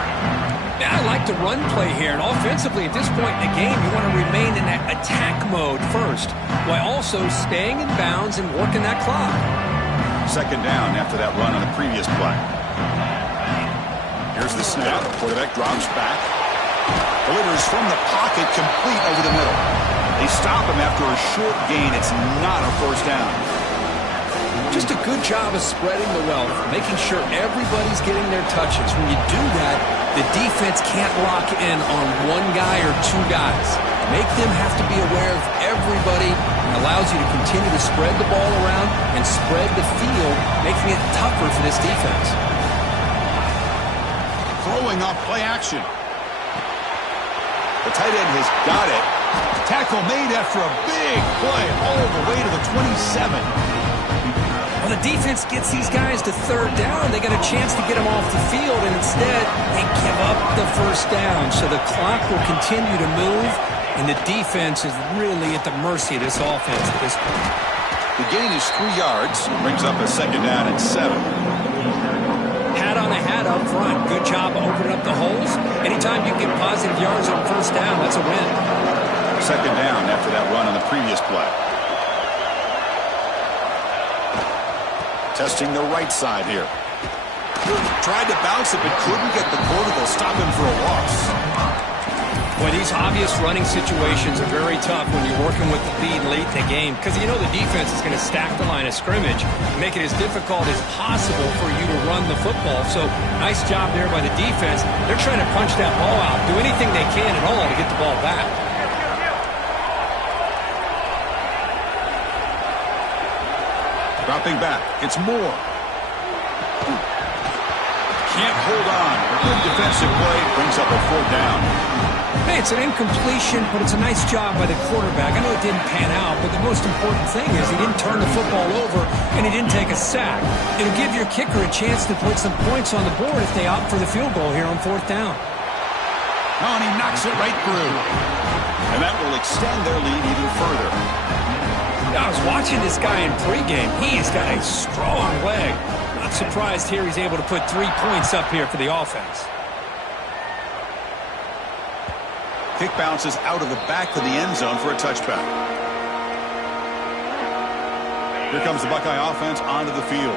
Now, I like the run play here, and offensively at this point in the game, you want to remain in that attack mode first, while also staying in bounds and working that clock. Second down after that run on the previous play. Here's the snap. Quarterback drops back. Delivers from the pocket, complete over the middle. They stop him after a short gain. It's not a first down. Just a good job of spreading the wealth, making sure everybody's getting their touches. When you do that, the defense can't lock in on one guy or 2 guys. Make them have to be aware of everybody, and allows you to continue to spread the ball around and spread the field, making it tougher for this defense. Throwing off play action. The tight end has got it. Tackle made after a big play all the way to the 27. Well, the defense gets these guys to third down. They got a chance to get them off the field, and instead they give up the first down. So the clock will continue to move, and the defense is really at the mercy of this offense at this point. The gain is 3 yards. Brings up a second down and 7. Hat on a hat up front. Good job opening up the holes. Anytime you get positive yards on first down, that's a win. Second down after that run on the previous play. Testing the right side here. Tried to bounce it, but couldn't get the quarter. They'll stop him for a loss. Boy, these obvious running situations are very tough when you're working with the lead late in the game, because you know the defense is going to stack the line of scrimmage, make it as difficult as possible for you to run the football. So nice job there by the defense. They're trying to punch that ball out, do anything they can at all to get the ball back. Dropping back. It's Moore. Can't hold on. A good defensive play brings up a 4th down. Hey, it's an incompletion, but it's a nice job by the quarterback. I know it didn't pan out, but the most important thing is he didn't turn the football over and he didn't take a sack. It'll give your kicker a chance to put some points on the board if they opt for the field goal here on 4th down. Oh, and he knocks it right through. And that will extend their lead even further. I was watching this guy in pregame. He's got a strong leg. Not surprised here he's able to put 3 points up here for the offense. Kick bounces out of the back of the end zone for a touchback. Here comes the Buckeye offense onto the field.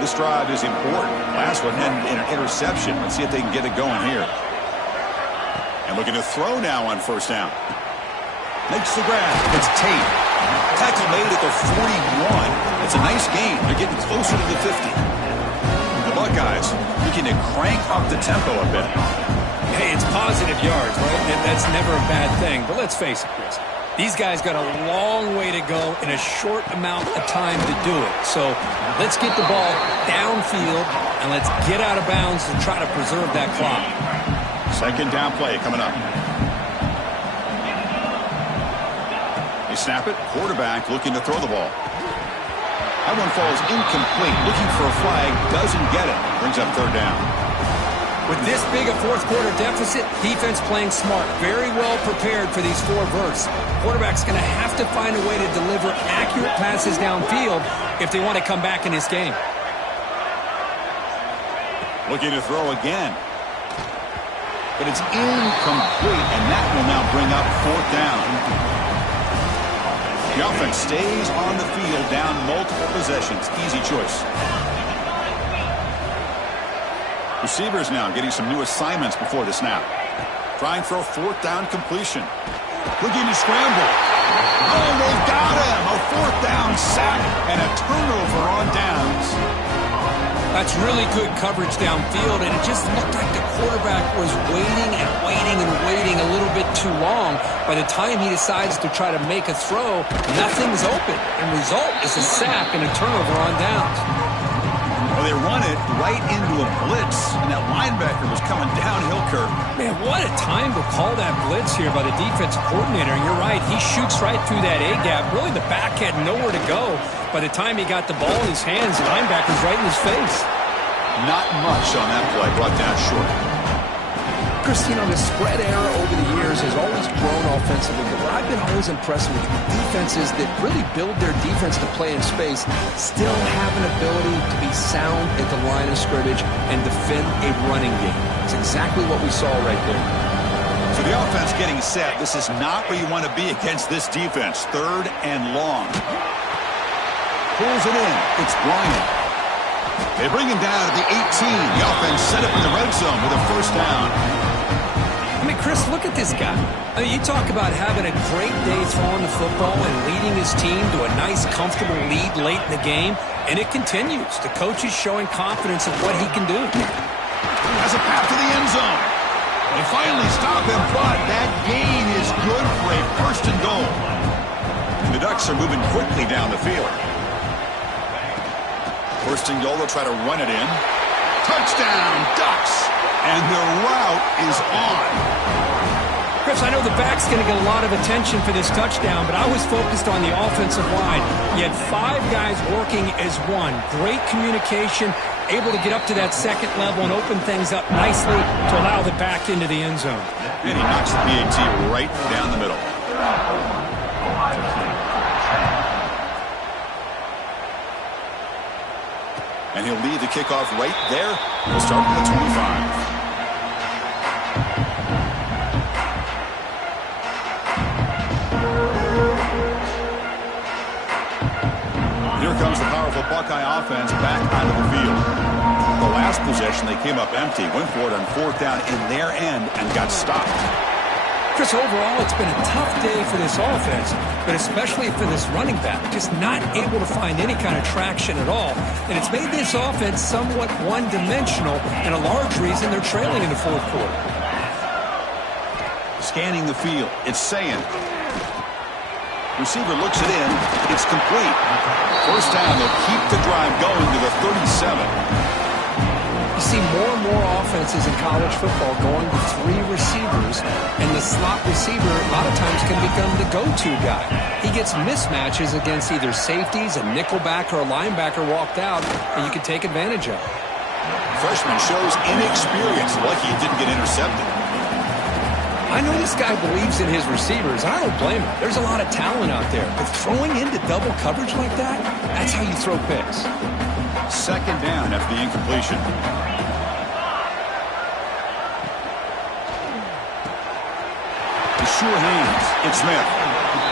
This drive is important. Last one ended in an interception. Let's see if they can get it going here. And looking to throw now on first down. Makes the grab. It's Tate. Tackle made at the 41. It's a nice gain. They're getting closer to the 50. The Buckeyes looking to crank up the tempo a bit. Hey, it's positive yards, right? That's never a bad thing. But let's face it, Chris. These guys got a long way to go in a short amount of time to do it. So let's get the ball downfield and let's get out of bounds to try to preserve that clock. Second down play coming up. They snap it. Quarterback looking to throw the ball. That one falls incomplete. Looking for a flag. Doesn't get it. Brings up third down. With this big a fourth-quarter deficit, defense playing smart, very well prepared for these 4 verts. Quarterback's going to have to find a way to deliver accurate passes downfield if they want to come back in this game. Looking to throw again. But it's incomplete, and that will now bring up fourth down. The offense stays on the field, down multiple possessions. Easy choice. Receivers now getting some new assignments before the snap. Trying for a fourth down completion. Looking to scramble. Oh, they got him! A fourth down sack and a turnover on downs. That's really good coverage downfield, and it just looked like the quarterback was waiting and waiting and waiting a little bit too long. By the time he decides to try to make a throw, nothing's open. And result is a sack and a turnover on downs. Well, they run it right into a blitz, and that linebacker was coming downhill, Kirk. Man, what a time to call that blitz here by the defensive coordinator. And you're right, he shoots right through that A-gap. Really, the back had nowhere to go. By the time he got the ball in his hands, the linebacker's right in his face. Not much on that play, brought down short. Chris, you know, the spread era over the years has always grown offensively, but what I've been always impressed with defenses that really build their defense to play in space still have an ability to be sound at the line of scrimmage and defend a running game. It's exactly what we saw right there. So the offense getting set. This is not where you want to be against this defense. Third and long. Pulls it in. It's Bryant. They bring him down at the 18. The offense set up in the red zone with a first down. I mean, Chris, look at this guy. I mean, you talk about having a great day throwing the football and leading his team to a nice, comfortable lead late in the game, and it continues. The coach is showing confidence of what he can do. Has a path to the end zone. They finally stop him, but that gain is good for a first and goal. And the Ducks are moving quickly down the field. First and goal, they'll try to run it in. Touchdown, Ducks! And the route is on. Chris, I know the back's going to get a lot of attention for this touchdown, but I was focused on the offensive line. You had 5 guys working as one. Great communication, able to get up to that second level and open things up nicely to allow the back into the end zone. And he knocks the PAT right down the middle. And he'll lead the kickoff right there. We'll start with the 25. Here comes the powerful Buckeye offense back onto the field. The last possession, they came up empty, went for it on fourth down in their end and got stopped. Chris, overall, it's been a tough day for this offense, but especially for this running back, just not able to find any kind of traction at all. And it's made this offense somewhat one-dimensional, and a large reason they're trailing in the fourth quarter. Scanning the field, it's saying. Receiver looks it in. It's complete. First down, they'll keep the drive going to the 37. You see more and more offenses in college football going to 3 receivers, and the slot receiver a lot of times can become the go-to guy. He gets mismatches against either safeties, a nickelback, or a linebacker walked out, and you can take advantage of it. Freshman shows inexperience. Lucky he didn't get intercepted. I know this guy believes in his receivers. I don't blame him. There's a lot of talent out there. But throwing into double coverage like that, that's how you throw picks. Second down after the incompletion. Sure hands. It's Smith.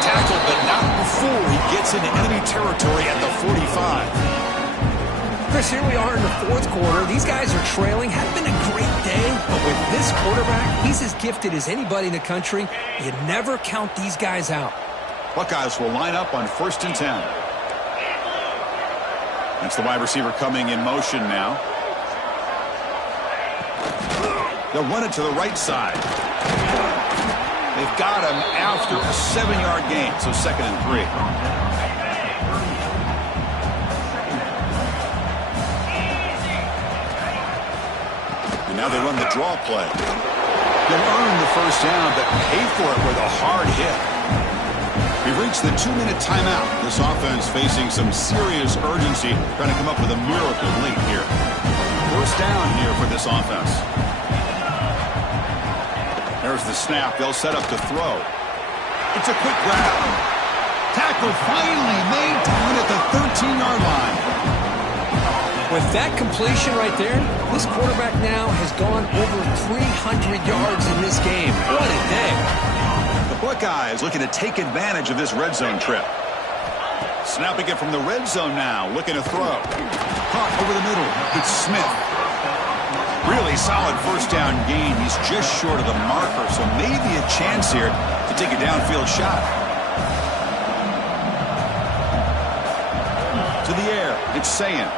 Tackled, but not before he gets into enemy territory at the 45. Chris, here we are in the fourth quarter. These guys are trailing. Had been a great day, but with this quarterback, he's as gifted as anybody in the country. You never count these guys out. Buckeyes will line up on 1st and 10. That's the wide receiver coming in motion now. They'll run it to the right side. They've got him after a 7-yard gain, so 2nd and 3. And now they run the draw play. They'll earn the first down, but pay for it with a hard hit. We've reached the 2-minute timeout. This offense facing some serious urgency, trying to come up with a miracle late here. First down here for this offense. There's the snap. They'll set up to throw. It's a quick grab. Tackle finally made down at the 13-yard line. With that completion right there, this quarterback now has gone over 300 yards in this game. What a day. The Buckeyes looking to take advantage of this red zone trip. Snapping it from the red zone now, looking to throw. Caught over the middle. It's Smith. Really solid first down gain. He's just short of the marker, so maybe a chance here to take a downfield shot. To the air, it's Sayin.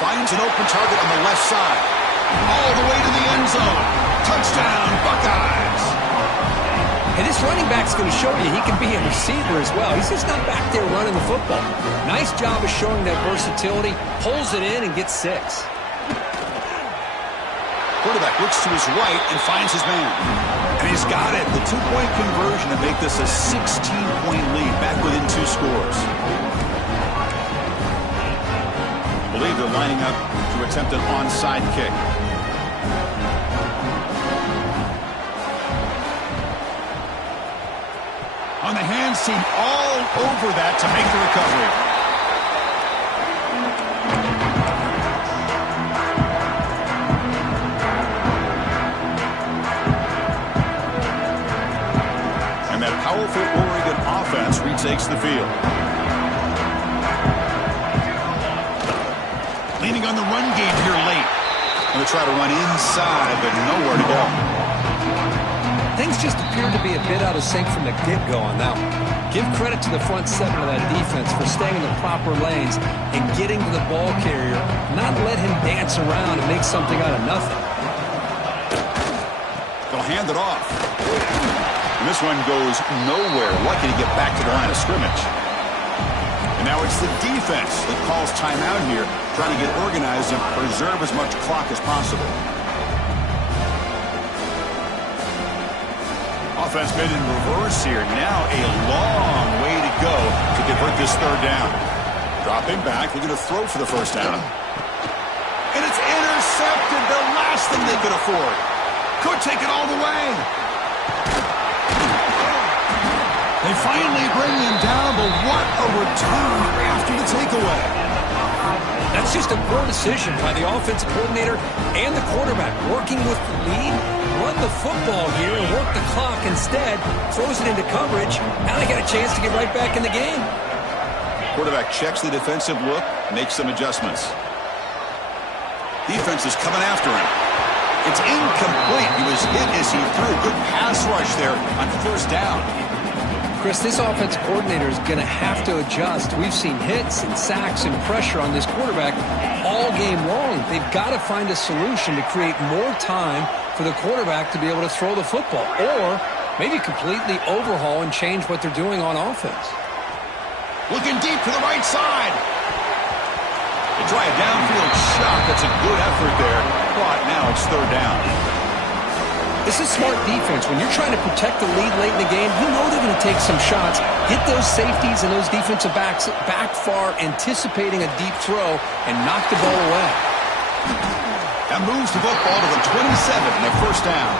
Finds an open target on the left side. All the way to the end zone. Touchdown, Buckeyes. And this running back's going to show you he can be a receiver as well. He's just not back there running the football. Nice job of showing that versatility. Pulls it in and gets 6. Quarterback looks to his right and finds his man. And he's got it. The 2-point conversion to make this a 16-point lead, back within 2 scores. I believe they're lining up to attempt an onside kick. On the hands team all over that to make the recovery. Powerful Oregon offense retakes the field. Leaning on the run game here late. Going to try to run inside, but nowhere to go. Things just appeared to be a bit out of sync from the get-go on that one. Give credit to the front 7 of that defense for staying in the proper lanes and getting to the ball carrier, not let him dance around and make something out of nothing. They'll hand it off. And this one goes nowhere. Lucky to get back to the line of scrimmage. And now it's the defense that calls timeout here, trying to get organized and preserve as much clock as possible. Offense been in reverse here. Now a long way to go to convert this 3rd down. Dropping back, looking to throw for the first down. And it's intercepted, the last thing they could afford. Could take it all the way. They finally bring him down, but what a return after the takeaway. That's just a poor decision by the offensive coordinator and the quarterback. Working with the lead, run the football here and work the clock instead. Throws it into coverage. Now they got a chance to get right back in the game. Quarterback checks the defensive look, makes some adjustments. Defense is coming after him. It's incomplete. He was hit as he threw. Good pass rush there on 1st down. Chris, this offensive coordinator is going to have to adjust. We've seen hits and sacks and pressure on this quarterback all game long. They've got to find a solution to create more time for the quarterback to be able to throw the football, or maybe completely overhaul and change what they're doing on offense. Looking deep to the right side. They try a downfield shot. That's a good effort there. But now it's 3rd down. This is smart defense. When you're trying to protect the lead late in the game, you know they're going to take some shots, get those safeties and those defensive backs back far, anticipating a deep throw, and knock the ball away. That moves the football to the 27 and a 1st down.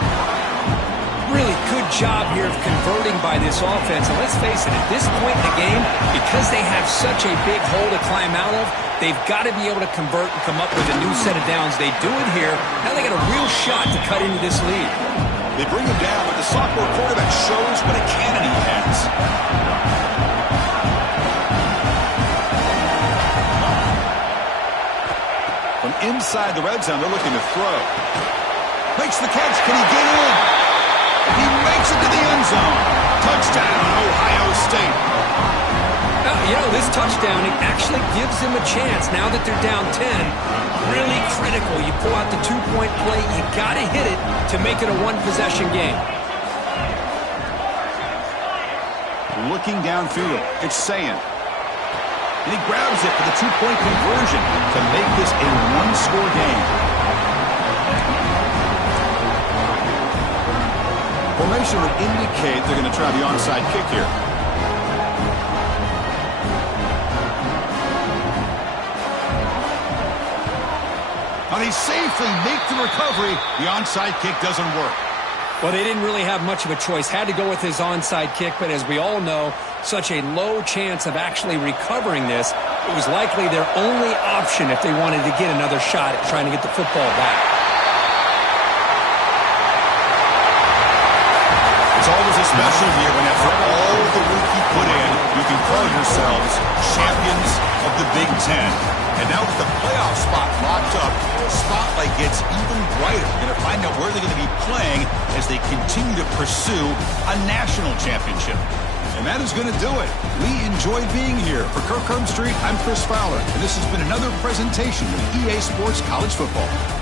Really good job here of converting by this offense. And let's face it, at this point in the game, because they have such a big hole to climb out of, they've got to be able to convert and come up with a new set of downs. They do it here. Now they got a real shot to cut into this lead. They bring him down, but the sophomore quarterback shows what a cannon he has. From inside the red zone, they're looking to throw. Makes the catch. Can he get in? He makes it to the end zone. Touchdown, Ohio State. This touchdown, it actually gives them a chance now that they're down 10. Really critical. You pull out the two-point play. You got to hit it to make it a one-possession game. Looking downfield, it's Sayin. And he grabs it for the two-point conversion to make this a one-score game. Formation would indicate they're going to try the onside kick here. And he safely makes the recovery. The onside kick doesn't work. Well, they didn't really have much of a choice. Had to go with his onside kick, but as we all know, such a low chance of actually recovering this. It was likely their only option if they wanted to get another shot at trying to get the football back. It's always a special year when after all the work you put in, you can call yourselves champions of the Big Ten. And now with the playoff spot locked up, the spotlight gets even brighter. We're going to find out where they're going to be playing as they continue to pursue a national championship. And that is going to do it. We enjoyed being here. For Kirk Street, I'm Chris Fowler, and this has been another presentation of EA Sports College Football.